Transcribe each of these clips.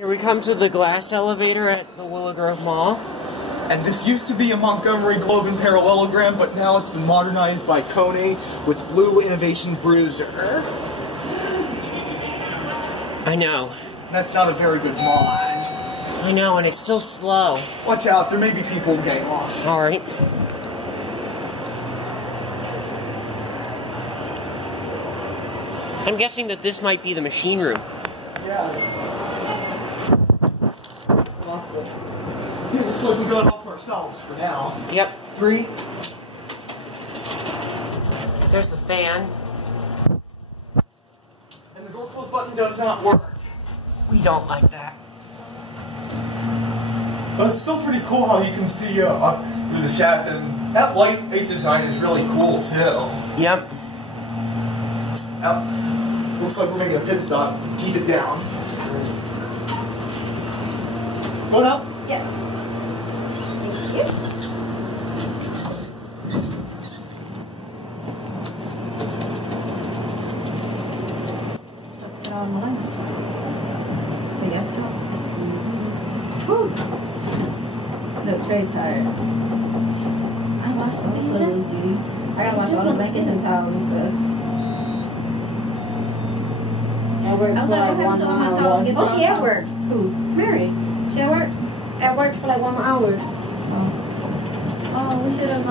Here we come to the glass elevator at the Willow Mall. And this used to be a Montgomery Globe and parallelogram, but now it's been modernized by Kone with blue innovation bruiser. I know. That's not a very good mod. I know, and it's still slow. Watch out, there may be people getting off. Alright. I'm guessing that this might be the machine room. Yeah. It looks like we got it all to ourselves for now. Yep. 3. There's the fan. And the door close button does not work. We don't like that. But it's still pretty cool how you can see up through the shaft, and that light design is really cool too. Yep. Now, looks like we're making a pit stop. Keep it down. Going up? Yes. Thank you. Put it on mine. The up top. Whew. The tray's tired. I washed all the clothes, Judy. I gotta wash all the blankets and towels and stuff. I work for like 1 hour. Oh, she at work. Who? Mary. She at work? At work for like 1 more hour. Oh, we should have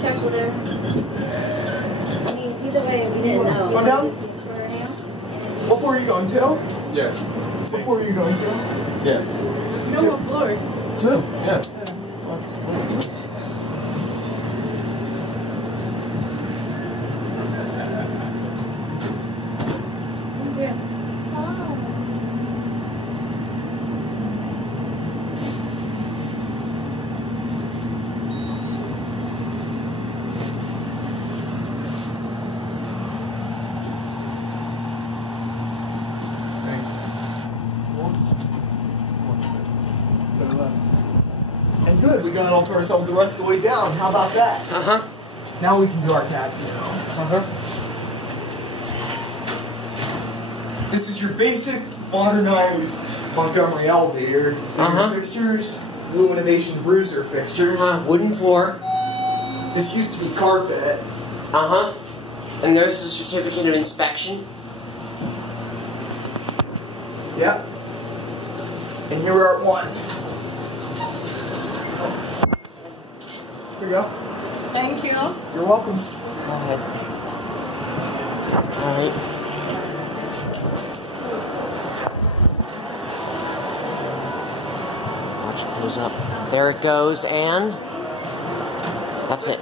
checked with her. I mean, either way, we didn't know. Go down? Before are you going to? Yes. Before are you going to? Yes. No more floors. 2. Yeah. And good, we got it all to ourselves the rest of the way down. How about that? Uh-huh. Now we can do our cat, you know. Uh-huh. This is your basic, modernized Montgomery elevator. Fixtures, blue innovation bruiser fixtures. Wooden floor. This used to be carpet. Uh-huh. And there's the certificate of inspection. Yep. And here we're at 1. Here you go. Thank you. You're welcome. Go ahead. Alright. Watch it goes up. There it goes, and that's it.